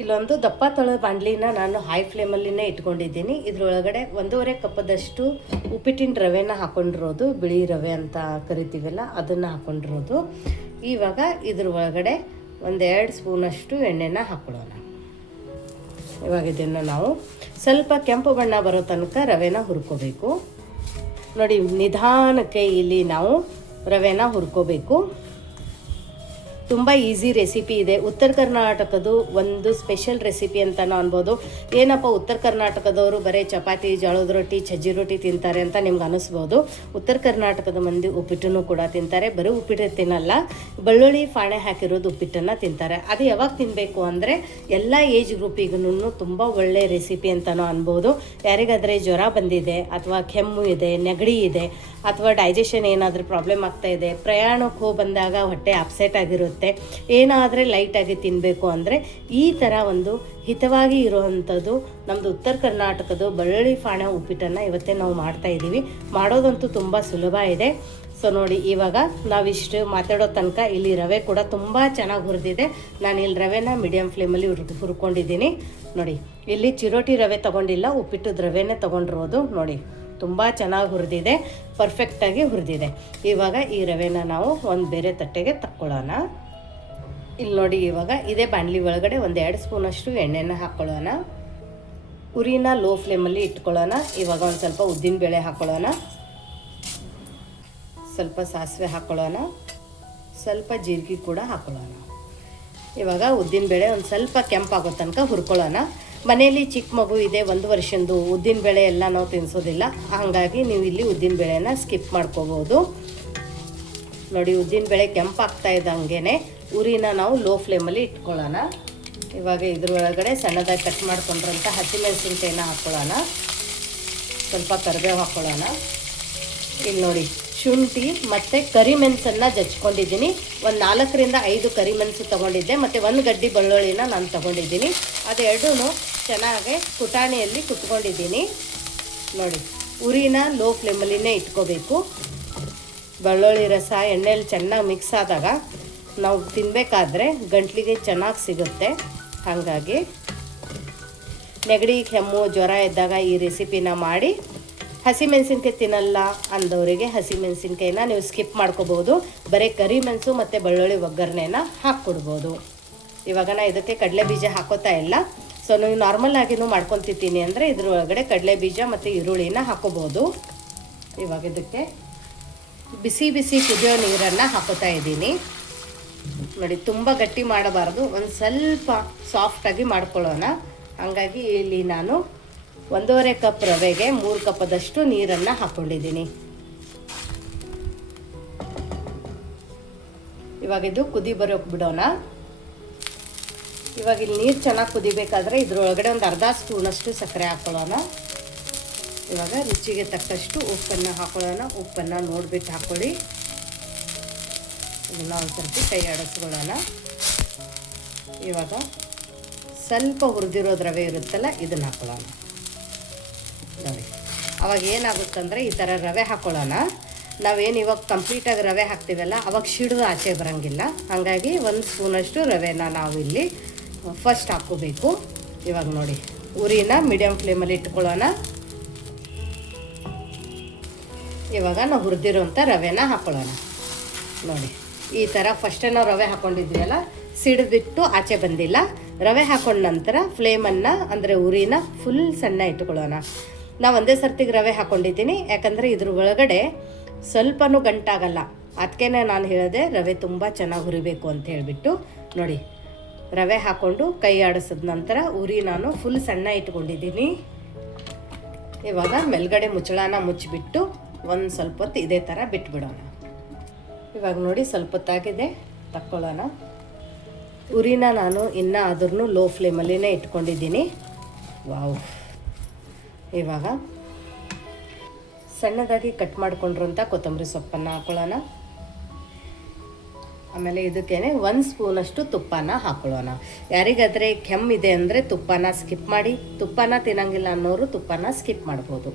ಇಲ್ಲೊಂದು ದಪ್ಪ ತೊಳೆ ಬಾಂಡ್ಲಿನ ನಾನು ಹೈ ಫ್ಲೇಮಲ್ಲಿನೇ ಇಟ್ಕೊಂಡಿದ್ದೀನಿ. ಇದರೊಳಗಡೆ ಒಂದೂವರೆ ಕಪ್ಪದಷ್ಟು ಉಪ್ಪಿಟ್ಟಿನ ರವೆನ ಹಾಕೊಂಡಿರೋದು, ಬಿಳಿ ರವೆ ಅಂತ ಕರಿತೀವಲ್ಲ ಅದನ್ನು ಹಾಕೊಂಡಿರೋದು. ಇವಾಗ ಇದ್ರ ಒಳಗಡೆ ಒಂದೆರಡು ಸ್ಪೂನಷ್ಟು ಎಣ್ಣೆನ ಹಾಕೊಳ್ಳೋಣ. ಇವಾಗ ಇದನ್ನು ನಾವು ಸ್ವಲ್ಪ ಕೆಂಪು ಬಣ್ಣ ಬರೋ ತನಕ ರವೆನ ಹುರ್ಕೋಬೇಕು. ನೋಡಿ, ನಿಧಾನಕ್ಕೆ ಇಲ್ಲಿ ನಾವು ರವೆನ ಹುರ್ಕೋಬೇಕು. ತುಂಬ ಈಸಿ ರೆಸಿಪಿ ಇದೆ. ಉತ್ತರ ಕರ್ನಾಟಕದ್ದು ಒಂದು ಸ್ಪೆಷಲ್ ರೆಸಿಪಿ ಅಂತಲೂ ಅನ್ಬೋದು. ಏನಪ್ಪ ಉತ್ತರ ಕರ್ನಾಟಕದವರು ಬರೀ ಚಪಾತಿ, ಜೋಳದ ರೊಟ್ಟಿ, ಸಜ್ಜಿ ರೊಟ್ಟಿ ತಿಂತಾರೆ ಅಂತ ನಿಮ್ಗೆ ಅನಿಸ್ಬೋದು. ಉತ್ತರ ಕರ್ನಾಟಕದ ಮಂದಿ ಉಪ್ಪಿಟ್ಟನ್ನು ಕೂಡ ತಿಂತಾರೆ. ಬರೀ ಉಪ್ಪಿಟ್ಟು ತಿನ್ನಲ್ಲ, ಬೆಳ್ಳುಳ್ಳಿ, ಫಾಣೆ ಹಾಕಿರೋದು ಉಪ್ಪಿಟ್ಟನ್ನು ತಿಂತಾರೆ. ಅದು ಯಾವಾಗ ತಿನ್ನಬೇಕು ಅಂದರೆ ಎಲ್ಲ ಏಜ್ ಗ್ರೂಪಿಗೂ ತುಂಬ ಒಳ್ಳೆ ರೆಸಿಪಿ ಅಂತಲೂ ಅನ್ಬೋದು. ಯಾರಿಗಾದರೆ ಜ್ವರ ಬಂದಿದೆ ಅಥವಾ ಕೆಮ್ಮು ಇದೆ, ನೆಗಡಿ ಇದೆ ಅಥವಾ ಡೈಜೆಷನ್ ಏನಾದರೂ ಪ್ರಾಬ್ಲಮ್ ಆಗ್ತಾ ಇದೆ, ಪ್ರಯಾಣಕ್ಕೆ ಹೋಗಿ ಬಂದಾಗ ಹೊಟ್ಟೆ ಅಪ್ಸೆಟ್ ಆಗಿರುತ್ತೆ, ಏನಾದರೆ ಲೈಟಾಗಿ ತಿನ್ನಬೇಕು ಅಂದರೆ ಈ ಥರ ಒಂದು ಹಿತವಾಗಿ ಇರುವಂಥದ್ದು ನಮ್ಮದು ಉತ್ತರ ಕರ್ನಾಟಕದ ಬಳ್ಳಿ ಫಾಣೆ ಉಪ್ಪಿಟ್ಟನ್ನು ಇವತ್ತೇ ನಾವು ಮಾಡ್ತಾ ಇದ್ದೀವಿ. ಮಾಡೋದಂತೂ ತುಂಬ ಸುಲಭ ಇದೆ. ಸೊ ನೋಡಿ, ಇವಾಗ ನಾವಿಷ್ಟು ಮಾತಾಡೋ ತನಕ ಇಲ್ಲಿ ರವೆ ಕೂಡ ತುಂಬ ಚೆನ್ನಾಗಿ ಹುರಿದಿದೆ. ನಾನು ಇಲ್ಲಿ ರವೆನ ಮೀಡಿಯಮ್ ಫ್ಲೇಮಲ್ಲಿ ಹುರಿದು ಹುರ್ಕೊಂಡಿದ್ದೀನಿ. ನೋಡಿ, ಇಲ್ಲಿ ಚಿರೋಟಿ ರವೆ ತೊಗೊಂಡಿಲ್ಲ, ಉಪ್ಪಿಟ್ಟದ ರವೆನೇ ತೊಗೊಂಡಿರೋದು. ನೋಡಿ. ತುಂಬ ಚೆನ್ನಾಗಿ ಹುರಿದಿದೆ ಪರ್ಫೆಕ್ಟಾಗಿ ಹುರಿದಿದೆ. ಇವಾಗ ಈ ರವೆನ ನಾವು ಒಂದು ಬೇರೆ ತಟ್ಟೆಗೆ ತಕ್ಕೊಳ್ಳೋಣ. ಇಲ್ಲಿ ನೋಡಿ ಇವಾಗ ಇದೇ ಬಾಣಲಿ ಒಳಗಡೆ ಒಂದು ಎರಡು ಸ್ಪೂನಷ್ಟು ಎಣ್ಣೆನ ಹಾಕ್ಕೊಳ್ಳೋಣ ಉರಿನ ಲೋ ಫ್ಲೇಮಲ್ಲಿ ಇಟ್ಕೊಳ್ಳೋಣ. ಇವಾಗ ಒಂದು ಸ್ವಲ್ಪ ಉದ್ದಿನಬೇಳೆ ಹಾಕ್ಕೊಳ್ಳೋಣ ಸ್ವಲ್ಪ ಸಾಸಿವೆ ಹಾಕ್ಕೊಳ್ಳೋಣ ಸ್ವಲ್ಪ ಜೀರಿಗೆ ಕೂಡ ಹಾಕ್ಕೊಳ್ಳೋಣ ಇವಾಗ ಉದ್ದಿನಬೇಳೆ ಒಂದು ಸ್ವಲ್ಪ ಕೆಂಪಾಗೋ ತನಕ ಹುರ್ಕೊಳ್ಳೋಣ. ಮನೆಯಲ್ಲಿ ಚಿಕ್ಕ ಮಗು ಇದೆ, ಒಂದು ವರ್ಷದ್ದು ಉದ್ದಿನಬೇಳೆ ಎಲ್ಲ ನಾವು ತಿನ್ಸೋದಿಲ್ಲ. ಹಾಗಾಗಿ ನೀವು ಇಲ್ಲಿ ಉದ್ದಿನಬೇಳೆನ ಸ್ಕಿಪ್ ಮಾಡ್ಕೋಬೋದು. ನೋಡಿ ಉದ್ದಿನಬೇಳೆ ಕೆಂಪಾಗ್ತಾ ಇದ್ದಂಗೆ ಉರಿನ ನಾವು ಲೋ ಫ್ಲೇಮಲ್ಲಿ ಇಟ್ಕೊಳ್ಳೋಣ. ಇವಾಗ ಇದ್ರೊಳಗಡೆ ಸಣ್ಣದಾಗಿ ಕಟ್ ಮಾಡ್ಕೊಂಡ್ರಂಥ ಹಸಿಮೆಣಸಿನ್ಕಾಯಿನ ಹಾಕ್ಕೊಳ್ಳೋಣ ಸ್ವಲ್ಪ ಕರಿಬೇವು ಹಾಕ್ಕೊಳ್ಳೋಣ ಇಲ್ಲಿ ನೋಡಿ, ಶುಂಠಿ ಮತ್ತು ಕರಿಮೆಣಸನ್ನು ಜಚ್ಕೊಂಡಿದ್ದೀನಿ ಒಂದು ನಾಲ್ಕರಿಂದ ಐದು ಕರಿಮೆಣಸು ತೊಗೊಂಡಿದ್ದೆ, ಮತ್ತು ಒಂದು ಗಡ್ಡಿ ಬೆಳ್ಳುಳ್ಳಿನ ನಾನು ತೊಗೊಂಡಿದ್ದೀನಿ. ಅದೆರಡೂ ಚೆನ್ನಾಗಿ ಕುಟಾಣಿಯಲ್ಲಿ ಕುತ್ಕೊಂಡಿದ್ದೀನಿ ನೋಡಿ, ಉರಿನ ಲೋ ಫ್ಲೇಮಲ್ಲಿನೇ ಇಟ್ಕೋಬೇಕು. ಬೆಳ್ಳುಳ್ಳಿ ರಸ ಎಣ್ಣೆಯಲ್ಲಿ ಚೆನ್ನಾಗಿ ಮಿಕ್ಸ್ ಆದಾಗ ನಾವು ತಿನ್ನಬೇಕಾದ್ರೆ ಗಂಟ್ಲಿಗೆ ಚೆನ್ನಾಗಿ ಸಿಗುತ್ತೆ. ಹಾಗಾಗಿ ನೆಗಡಿ, ಕೆಮ್ಮು, ಜ್ವರ ಇದ್ದಾಗ ಈ ರೆಸಿಪಿನ ಮಾಡಿ ಹಸಿಮೆಣಸಿನ್ಕಾಯಿ ತಿನ್ನಲ್ಲ ಅಂದವರಿಗೆ ಹಸಿಮೆಣಸಿನ್ಕಾಯಿನ ನೀವು ಸ್ಕಿಪ್ ಮಾಡ್ಕೋಬೋದು ಬರೀ ಕರಿಮೆಣಸು ಮತ್ತು ಬೆಳ್ಳುಳ್ಳಿ ಒಗ್ಗರಣೆನ ಹಾಕ್ಕೊಡ್ಬೋದು. ಇವಾಗ ನಾನು ಇದಕ್ಕೆ ಕಡಲೆ ಬೀಜ ಹಾಕೋತಾ ಇಲ್ಲ. ಸೊ ನೀವು ನಾರ್ಮಲ್ ಆಗಿನೂ ಮಾಡ್ಕೊತಿದ್ದೀನಿ ಅಂದರೆ ಇದ್ರ ಒಳಗಡೆ ಕಡಲೆ ಬೀಜ ಮತ್ತು ಈರುಳ್ಳಿನ ಹಾಕೋಬೋದು. ಇವಾಗ ಇದಕ್ಕೆ ಬಿಸಿ ಬಿಸಿ ಕುದಿಯೋ ನೀರನ್ನು ಹಾಕೋತಾ ಇದ್ದೀನಿ. ನೋಡಿ, ತುಂಬ ಗಟ್ಟಿ ಮಾಡಬಾರ್ದು. ಒಂದು ಸ್ವಲ್ಪ ಸಾಫ್ಟಾಗಿ ಮಾಡ್ಕೊಳ್ಳೋಣ. ಹಂಗಾಗಿ ಇಲ್ಲಿ ನಾನು ಒಂದೂವರೆ ಕಪ್ ರವೆಗೆ ಮೂರು ಕಪ್ಪದಷ್ಟು ನೀರನ್ನು ಹಾಕ್ಕೊಂಡಿದ್ದೀನಿ ಇವಾಗಿದ್ದು ಕುದಿ ಬರೋಕ್ಕೆ ಬಿಡೋಣ. ಇವಾಗ ಇಲ್ಲಿ ನೀರು ಚೆನ್ನಾಗಿ ಕುದಿಬೇಕಾದ್ರೆ ಇದ್ರೊಳಗಡೆ ಒಂದು ಅರ್ಧ ಸ್ಪೂನಷ್ಟು ಸಕ್ಕರೆ ಹಾಕ್ಕೊಳ್ಳೋಣ ಇವಾಗ ರುಚಿಗೆ ತಕ್ಕಷ್ಟು ಉಪ್ಪನ್ನು ಹಾಕೊಳ್ಳೋಣ. ಉಪ್ಪನ್ನು ನೋಡ್ಬಿಟ್ಟು ಹಾಕ್ಕೊಳ್ಳಿ ಇದನ್ನ ಒಂದು ಸ್ವಲ್ಪ ಕೈ ಅಡಿಸ್ಕೊಳ್ಳೋಣ ಇವಾಗ ಸ್ವಲ್ಪ ಹುರಿದಿರೋ ರವೆ ಇರುತ್ತಲ್ಲ, ಇದನ್ನು ಹಾಕೊಳ್ಳೋಣ. ನೋಡಿ, ಅವಾಗ ಏನಾಗುತ್ತಂದರೆ ಈ ಥರ ರವೆ ಹಾಕೊಳ್ಳೋಣ. ನಾವೇನು ಇವಾಗ ಕಂಪ್ಲೀಟಾಗಿ ರವೆ ಹಾಕ್ತೀವಲ್ಲ, ಅವಾಗ ಸಿಡಿದು ಆಚೆ ಬರೋಂಗಿಲ್ಲ. ಹಾಗಾಗಿ ಒಂದು ಸ್ಪೂನಷ್ಟು ರವೆನ ನಾವು ಇಲ್ಲಿ ಫಸ್ಟ್ ಹಾಕ್ಕೋಬೇಕು. ಇವಾಗ ನೋಡಿ, ಉರಿನ ಮೀಡಿಯಮ್ ಫ್ಲೇಮಲ್ಲಿ ಇಟ್ಕೊಳ್ಳೋಣ. ಇವಾಗ ನಾವು ಹುರಿದಿರೋಂಥ ರವೆನ ಹಾಕ್ಕೊಳ್ಳೋಣ ನೋಡಿ, ಈ ಥರ ಫಸ್ಟೇ ನಾವು ರವೆ ಹಾಕ್ಕೊಂಡಿದ್ವಿ ಅಲ್ಲ ಸಿಡಿದಿಟ್ಟು ಆಚೆ ಬಂದಿಲ್ಲ. ರವೆ ಹಾಕೊಂಡ ನಂತರ ಫ್ಲೇಮನ್ನು ಅಂದರೆ ಉರಿನ ಫುಲ್ ಸಣ್ಣ ಇಟ್ಕೊಳ್ಳೋಣ. ನಾವು ಒಂದೇ ಸರ್ತಿಗೆ ರವೆ ಹಾಕ್ಕೊಂಡಿದ್ದೀನಿ ಯಾಕಂದರೆ ಇದ್ರ ಒಳಗಡೆ ಸ್ವಲ್ಪನೂ ಗಂಟಾಗಲ್ಲ. ಅದಕ್ಕೆ ನಾನು ಹೇಳಿದೆ, ರವೆ ತುಂಬ ಚೆನ್ನಾಗಿ ಹುರಿಬೇಕು ಅಂತ ಹೇಳಿಬಿಟ್ಟು ನೋಡಿ ರವೆ ಹಾಕ್ಕೊಂಡು ಕೈ ಆಡಿಸಿದ ನಂತರ ಉರಿ ನಾನು ಫುಲ್ ಸಣ್ಣ ಇಟ್ಕೊಂಡಿದ್ದೀನಿ. ಇವಾಗ ಮೇಲ್ಗಡೆ ಮುಚ್ಚಳನ ಮುಚ್ಚಿಬಿಟ್ಟು ಒಂದು ಸ್ವಲ್ಪ ಹೊತ್ತು ಇದೇ ಥರ ಬಿಟ್ಬಿಡೋಣ. ಇವಾಗ ನೋಡಿ ಸ್ವಲ್ಪ ಹೊತ್ತಾಗಿದೆ, ತಕ್ಕೊಳ್ಳೋಣ. ಉರಿನ ನಾನು ಇನ್ನೂ ಆದ್ರೂ ಲೋ ಫ್ಲೇಮಲ್ಲಿನೇ ಇಟ್ಕೊಂಡಿದ್ದೀನಿ. ವಾವ್. ಇವಾಗ ಸಣ್ಣದಾಗಿ ಕಟ್ ಮಾಡ್ಕೊಂಡಿರೋಂಥ ಕೊತ್ತಂಬರಿ ಸೊಪ್ಪನ್ನು ಹಾಕೊಳ್ಳೋಣ. ಆಮೇಲೆ ಇದಕ್ಕೇನೆ ಒಂದು ಸ್ಪೂನಷ್ಟು ತುಪ್ಪನ ಹಾಕೊಳ್ಳೋಣ. ಯಾರಿಗಾದರೆ ಕೆಮ್ಮಿದೆ ಅಂದರೆ ತುಪ್ಪನ ಸ್ಕಿಪ್ ಮಾಡಿ, ತುಪ್ಪನ ತಿನ್ನಂಗಿಲ್ಲ ಅನ್ನೋರು ತುಪ್ಪನ ಸ್ಕಿಪ್ ಮಾಡ್ಬೋದು.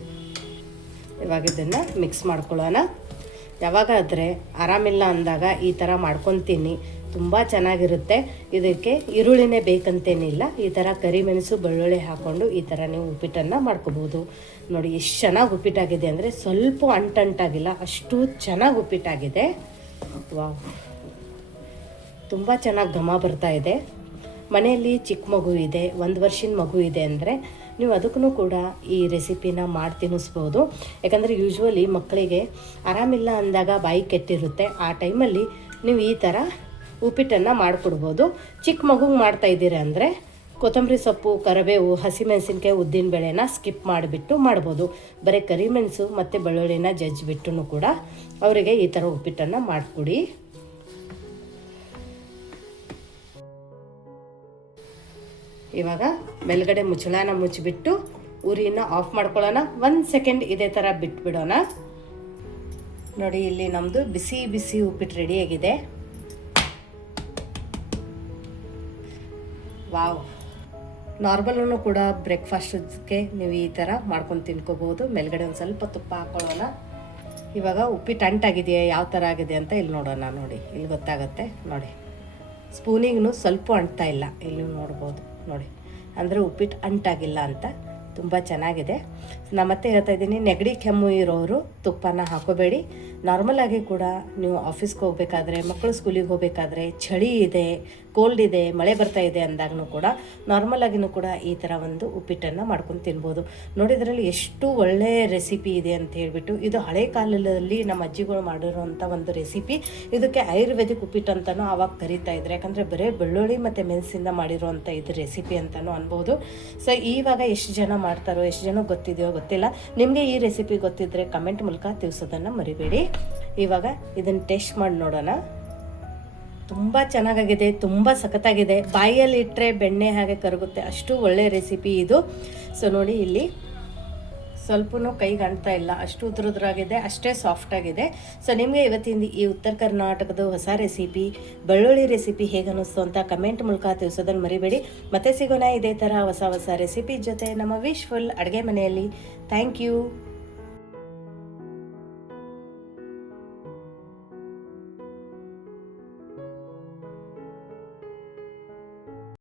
ಇವಾಗ ಇದನ್ನು ಮಿಕ್ಸ್ ಮಾಡ್ಕೊಳ್ಳೋಣ. ಯಾವಾಗಾದರೆ ಆರಾಮಿಲ್ಲ ಅಂದಾಗ ಈ ಥರ ಮಾಡ್ಕೊತೀನಿ, ತುಂಬ ಚೆನ್ನಾಗಿರುತ್ತೆ. ಇದಕ್ಕೆ ಈರುಳ್ಳಿನೇ ಬೇಕಂತೇನಿಲ್ಲ, ಈ ಥರ ಕರಿಮೆಣಸು, ಬೆಳ್ಳುಳ್ಳಿ ಹಾಕ್ಕೊಂಡು ಈ ಥರ ನೀವು ಉಪ್ಪಿಟ್ಟನ್ನು ಮಾಡ್ಕೋಬೋದು. ನೋಡಿ, ಎಷ್ಟು ಚೆನ್ನಾಗಿ ಉಪ್ಪಿಟ್ಟಾಗಿದೆ ಅಂದರೆ ಸ್ವಲ್ಪ ಅಂಟಂಟಾಗಿಲ್ಲ, ಅಷ್ಟು ಚೆನ್ನಾಗಿ ಉಪ್ಪಿಟ್ಟಾಗಿದೆ. ವಾವ್. ತುಂಬ ಚೆನ್ನಾಗಿ ಘಮ ಬರ್ತಾ ಇದೆ. ಮನೆಯಲ್ಲಿ ಚಿಕ್ಕ ಮಗು ಇದೆ, ಒಂದು ವರ್ಷದ ಮಗು ಇದೆ ಅಂದರೆ ನೀವು ಅದಕ್ಕೂ ಕೂಡ ಈ ರೆಸಿಪಿನ ಮಾಡಿ ತಿನ್ನಿಸ್ಬೋದು. ಯಾಕಂದರೆ ಯೂಶ್ವಲಿ ಮಕ್ಕಳಿಗೆ ಆರಾಮಿಲ್ಲ ಅಂದಾಗ ಬಾಯಿ ಕೆಟ್ಟಿರುತ್ತೆ. ಆ ಟೈಮಲ್ಲಿ ನೀವು ಈ ಥರ ಉಪ್ಪಿಟ್ಟನ್ನು ಮಾಡಿಕೊಡ್ಬೋದು. ಚಿಕ್ಕ ಮಗುಗೆ ಮಾಡ್ತಾ ಇದ್ದೀರ ಅಂದರೆ ಕೊತ್ತಂಬರಿ ಸೊಪ್ಪು, ಕರಿಬೇವು, ಹಸಿಮೆಣಸಿನ್ಕಾಯಿ, ಉದ್ದಿನ ಬೇಳೆನ ಸ್ಕಿಪ್ ಮಾಡಿಬಿಟ್ಟು ಮಾಡ್ಬೋದು. ಬರೀ ಕರಿಮೆಣಸು ಮತ್ತು ಬೆಳ್ಳುಳ್ಳಿನ ಜಜ್ಜಿಬಿಟ್ಟು ಕೂಡ ಅವರಿಗೆ ಈ ಥರ ಉಪ್ಪಿಟ್ಟನ್ನು ಮಾಡಿಕೊಡಿ. ಇವಾಗ ಮೇಲ್ಗಡೆ ಮುಚ್ಚಳನ ಮುಚ್ಚಿಬಿಟ್ಟು ಉರಿನ ಆಫ್ ಮಾಡ್ಕೊಳ್ಳೋಣ. ಒಂದು ಸೆಕೆಂಡ್ ಇದೇ ಥರ ಬಿಟ್ಬಿಡೋಣ. ನೋಡಿ, ಇಲ್ಲಿ ನಮ್ಮದು ಬಿಸಿ ಬಿಸಿ ಉಪ್ಪಿಟ್ಟು ರೆಡಿಯಾಗಿದೆ ವಾವ್. ನಾರ್ಮಲೂ ಕೂಡ ಬ್ರೇಕ್ಫಾಸ್ಟ್ಗೆ ನೀವು ಈ ಥರ ಮಾಡ್ಕೊಂಡು ತಿನ್ಕೋಬೋದು ಮೇಲ್ಗಡೆ ಒಂದು ಸ್ವಲ್ಪ ತುಪ್ಪ ಹಾಕ್ಕೊಳ್ಳೋಣ ಇವಾಗ ಉಪ್ಪಿಟ್ಟು ಅಂಟಾಗಿದೆಯಾ ಯಾವ ಥರ ಆಗಿದೆ ಅಂತ ಇಲ್ಲಿ ನೋಡೋಣ. ನೋಡಿ, ಇಲ್ಲಿ ಗೊತ್ತಾಗುತ್ತೆ. ನೋಡಿ ಸ್ಪೂನಿಗೂ ಸ್ವಲ್ಪ ಅಂಟ್ತಾ ಇಲ್ಲ. ಇಲ್ಲಿ ನೋಡ್ಬೋದು. ನೋಡಿ. ಅಂದರೆ ಉಪ್ಪಿಟ್ಟು ಅಂಟಾಗಿಲ್ಲ ಅಂತ. ತುಂಬ ಚೆನ್ನಾಗಿದೆ. ನಾನು ಮತ್ತೆ ಹೇಳ್ತಾ ಇದ್ದೀನಿ, ನೆಗಡಿ ಕೆಮ್ಮು ಇರೋರು ತುಪ್ಪನ ಹಾಕೋಬೇಡಿ. ನಾರ್ಮಲಾಗಿ ಕೂಡ ನೀವು ಆಫೀಸ್ಗೆ ಹೋಗ್ಬೇಕಾದ್ರೆ, ಮಕ್ಕಳು ಸ್ಕೂಲಿಗೆ ಹೋಗಬೇಕಾದ್ರೆ ಚಳಿ ಇದೆ ಕೋಲ್ಡ್ ಇದೆ, ಮಳೆ ಬರ್ತಾ ಇದೆ ಅಂದಾಗೂ ಕೂಡ ನಾರ್ಮಲ್ ಆಗಿನೂ ಕೂಡ ಈ ಥರ ಒಂದು ಉಪ್ಪಿಟ್ಟನ್ನು ಮಾಡ್ಕೊಂಡು ತಿನ್ಬೋದು. ನೋಡಿದ್ರಲ್ಲಿ ಎಷ್ಟು ಒಳ್ಳೆಯ ರೆಸಿಪಿ ಇದೆ ಅಂತ ಹೇಳ್ಬಿಟ್ಟು ಇದು ಹಳೆ ಕಾಲದಲ್ಲಿ ನಮ್ಮ ಅಜ್ಜಿಗಳು ಮಾಡಿರುವಂಥ ಒಂದು ರೆಸಿಪಿ ಇದಕ್ಕೆ ಆಯುರ್ವೇದಿಕ್ ಉಪ್ಪಿಟ್ಟು ಅಂತಲೂ ಆವಾಗ ಕರಿತಾ ಇದ್ರು. ಯಾಕಂದರೆ ಬರೀ ಬೆಳ್ಳುಳ್ಳಿ ಮತ್ತು ಮೆಣಸಿಂದ ಮಾಡಿರುವಂಥ ಇದು ರೆಸಿಪಿ ಅಂತಲೂ ಅನ್ಬೋದು. ಸೊ ಇವಾಗ ಎಷ್ಟು ಜನ ಮಾಡ್ತಾರೋ, ಎಷ್ಟು ಜನ ಗೊತ್ತಿದೆಯೋ ಗೊತ್ತಿಲ್ಲ. ನಿಮಗೆ ಈ ರೆಸಿಪಿ ಗೊತ್ತಿದ್ದರೆ ಕಮೆಂಟ್ ಮೂಲಕ ತಿಳಿಸೋದನ್ನು ಮರಿಬೇಡಿ. ಇವಾಗ ಇದನ್ನು ಟೇಸ್ಟ್ ಮಾಡಿ ನೋಡೋಣ. ತುಂಬ ಚೆನ್ನಾಗಾಗಿದೆ, ತುಂಬ ಸಖತ್ತಾಗಿದೆ. ಬಾಯಲ್ಲಿ ಇಟ್ಟರೆ ಬೆಣ್ಣೆ ಹಾಗೆ ಕರಗುತ್ತೆ. ಅಷ್ಟು ಒಳ್ಳೆಯ ರೆಸಿಪಿ ಇದು. ಸೊ ನೋಡಿ ಇಲ್ಲಿ ಸ್ವಲ್ಪನೂ ಕೈಗೆ ಅಂಟ್ತಾ ಇಲ್ಲ. ಅಷ್ಟು ಉದುರುದ್ರಾಗಿದೆ, ಅಷ್ಟೇ ಸಾಫ್ಟ್ ಆಗಿದೆ. ಸೊ ನಿಮಗೆ ಇವತ್ತಿಂದ ಈ ಉತ್ತರ ಕರ್ನಾಟಕದ ಹೊಸ ರೆಸಿಪಿ, ಬೆಳ್ಳುಳ್ಳಿ ರೆಸಿಪಿ ಹೇಗೆ ಅನ್ನಿಸ್ತು ಅಂತ ಕಮೆಂಟ್ ಮೂಲಕ ತಿಳಿಸೋದನ್ನು ಮರಿಬೇಡಿ. ಮತ್ತೆ ಸಿಗೋಣ ಇದೇ ಥರ ಹೊಸ ಹೊಸ ರೆಸಿಪಿ ಜೊತೆ ನಮ್ಮ ವಿಶ್ಫುಲ್ ಅಡುಗೆ ಮನೆಯಲ್ಲಿ. Thank you